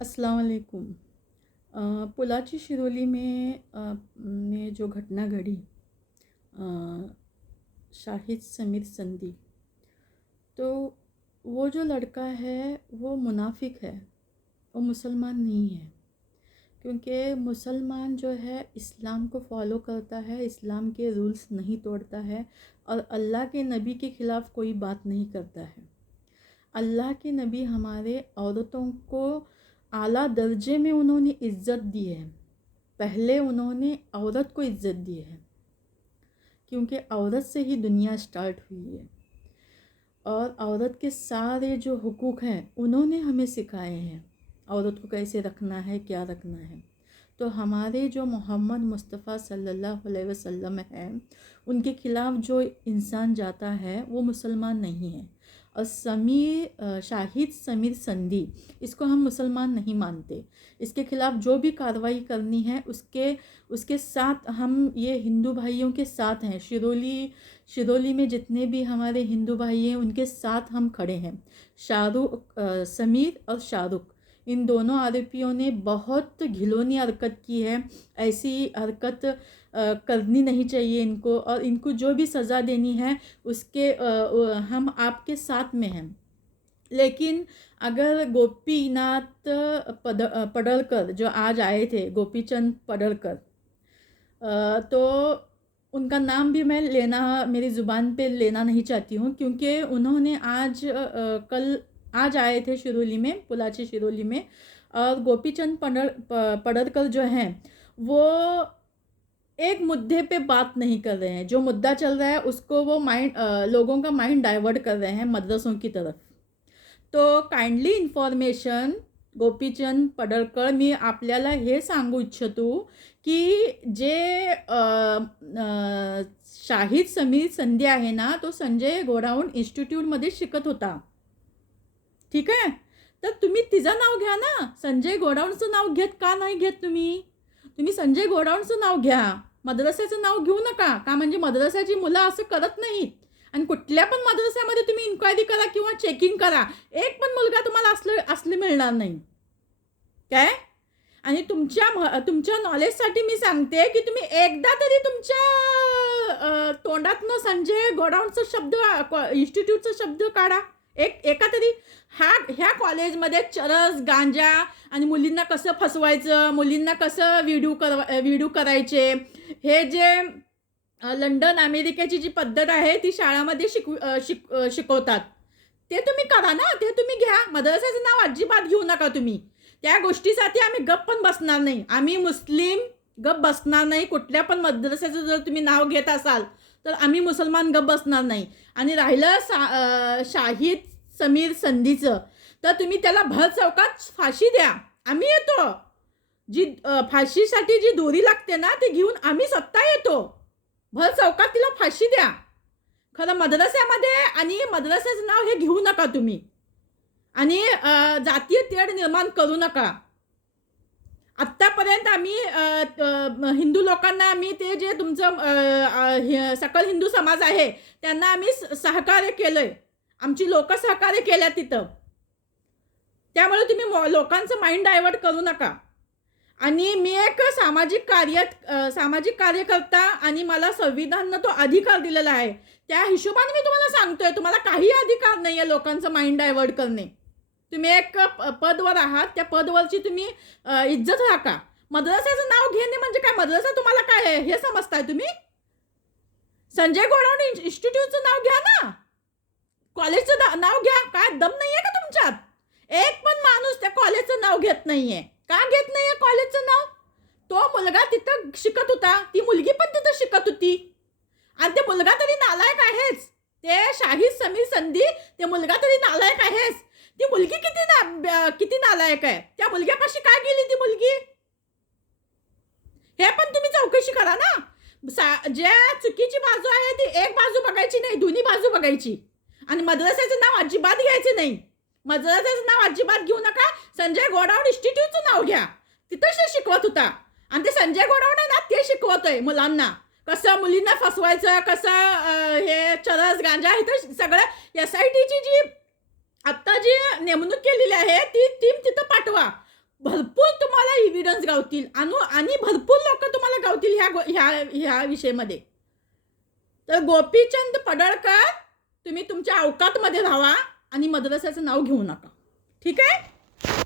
अस्सलाम वालेकुम। पोलाची शिरोली में जो घटना घड़ी, अ, शाहिद समीर संधी, तो वो जो लड़का है वो मुनाफिक है, वो मुसलमान नहीं है। क्योंकि मुसलमान जो है इस्लाम को फॉलो करता है, इस्लाम के रूल्स नहीं तोड़ता है और अल्लाह के नबी के ख़िलाफ़ कोई बात नहीं करता है। अल्लाह के नबी हमारे औरतों को आला दर्जे में उन्होंने इज़्ज़त दी है। पहले उन्होंने औरत को इज़्ज़त दी है, क्योंकि औरत से ही दुनिया स्टार्ट हुई है और औरत के सारे जो हुकूक हैं उन्होंने हमें सिखाए हैं, औरत को कैसे रखना है, क्या रखना है। तो हमारे जो मोहम्मद मुस्तफ़ा सल्लल्लाहु अलैहि वसल्लम है, उनके ख़िलाफ़ जो इंसान जाता है वो मुसलमान नहीं है। और शाहिद समीर संधी, इसको हम मुसलमान नहीं मानते। इसके ख़िलाफ़ जो भी कार्रवाई करनी है उसके उसके साथ हम ये हिंदू भाइयों के साथ हैं। शिरोली में जितने भी हमारे हिंदू भाई हैं उनके साथ हम खड़े हैं। समीर और शाहरुख, इन दोनों आरोपियों ने बहुत घिनौनी हरकत की है। ऐसी हरकत करनी नहीं चाहिए इनको, और इनको जो भी सज़ा देनी है उसके हम आपके साथ में हैं। लेकिन अगर गोपीनाथ पडळकर जो आज आए थे, गोपीचंद पडळकर, तो उनका नाम भी मैं मेरी ज़ुबान पे लेना नहीं चाहती हूँ, क्योंकि उन्होंने कल आज आए थे शिरोली में, पोलाची शिरोली में। और गोपीचंद पडळकर जो हैं वो एक मुद्दे पे बात नहीं कर रहे हैं। जो मुद्दा चल रहा है उसको वो लोगों का माइंड डाइवर्ट कर रहे हैं मदरसों की तरफ। तो काइंडली इन्फॉर्मेशन गोपीचंद पडळकर, मी आपल्याला हे सांगू इच्छितो की जे शाहिद समीर संधी आहे ना, तो संजय घोडावून इन्स्टिट्यूटमध्ये शिकत होता, ठीक आहे। तर तुम्ही तिचं नाव घ्या ना, संजय घोडावूनचं नाव का नाही घेत तुम्ही संजय घोडावूनचं नाव घ्या, मद्रसाचं नाव घेऊ नका का, म्हणजे मद्रसाची मुलं असं करत नाहीत। आणि कुठल्या पण मद्रसामध्ये तुम्ही इन्क्वायरी करा किंवा चेकिंग करा, एक पण मुलगा तुम्हाला असले मिळणार नाही काय। आणि तुमच्या नॉलेजसाठी मी सांगते की तुम्ही एकदा तरी तुमच्या तोंडातनं संजय घोडावूनचा शब्द, इन्स्टिट्यूटचा शब्द काढा, एका तरी। ह्या कॉलेजमध्ये चरस, गांजा आणि मुलींना कसं फसवायचं, मुलींना कसं व्हिडिओ करायचे, हे जे लंडन अमेरिकेची जी पद्धत आहे ती शाळामध्ये शिकवतात, ते तुम्ही करा ना, ते तुम्ही घ्या। मद्रसाचं नाव अजिबात घेऊ नका तुम्ही। त्या गोष्टीसाठी आम्ही गप्प पण बसणार नाही, आम्ही मुस्लिम गप्प बसणार नाही। कुठल्या पण मद्रसाचं जर तुम्ही नाव घेत असाल तर आम्ही मुसलमान गप्प बसणार नाही। आणि राहिलं शाहिद समीर संधीचं, तर तुम्ही त्याला भर चौकात फाशी द्या, आम्ही येतो। जी फाशीसाठी जी दोरी लागते ना ती घेऊन आम्ही स्वतः येतो, भर चौकात तिला फाशी द्या। खरं मद्रसामध्ये आणि मद्रसाचं नाव हे घेऊ नका तुम्ही, आणि जातीय तेढ निर्माण करू नका। आत्तापर्यंत आम्ही हिंदू लोकांना, आम्ही ते जे तुमचं सकल हिंदू समाज आहे त्यांना आम्ही सहकार्य केलंय, आमची लोक सहकार्य केल्या तिथं। त्यामुळे तुम्ही लोकांचं माइंड डायवर्ट करू नका। आणि मी एक सामाजिक कार्यकर्ता, आणि मला संविधानानं तो अधिकार दिलेला आहे, त्या हिशोबाने मी तुम्हाला सांगतोय, तुम्हाला काही अधिकार नाही आहे लोकांचं माइंड डायवर्ट करणे। तुम्ही एक पदवर आहात, त्या पदवरची तुम्ही इज्जत राखा। मद्रसाचं नाव घेणे म्हणजे काय, मद्रसा तुम्हाला काय आहे हे समजताय तुम्ही? संजय घोडावून इन्स्टिट्यूटचं नाव घ्या ना, कॉलेजचं नाव घ्या। काय दम नाहीये का तुमच्यात? एक पण माणूस त्या कॉलेजचं नाव घेत नाहीये, का घेत नाहीये कॉलेजचं नाव? तो मुलगा तिथं शिकत होता, ती मुलगी पण तिथं शिकत होती, आणि ते मुलगा तरी नालायक आहेच। ते शाहिद समीर संधी, ते मुलगा तरी नालायक आहेच, ती मुलगी किती नालायक आहे। त्या मुलग्यापाशी काय गेली ती मुलगी, हे पण तुम्ही चौकशी करा ना। ज्या चुकीची बाजू आहे ती एक बाजू बघायची नाही, दोन्ही बाजू बघायची। आणि मद्रसाचं नाव अजिबात घ्यायचं नाही, मद्रसाचं नाव अजिबात घेऊ नका। संजय घोडावून इन्स्टिट्यूटचं नाव घ्या, तिथं ते शिकवत होता, आणि ते संजय घोडावून आहे ना ते शिकवतोय मुलांना कसं मुलींना फसवायचं, कसं हे चरस, गांजा, इथं सगळं। SITची जी आत्ता जी नेमणूक केलेली आहे ती टीम तिथं पाठवा, भरपूर तुम्हाला इव्हिडन्स गावतील आणि भरपूर लोक तुम्हाला गावतील ह्या विषयामध्ये. तर गोपीचंद पडळकर, तुम्ही तुमच्या अवकातमध्ये राहा आणि मद्रासाचं नाव घेऊ नका. ठीक आहे.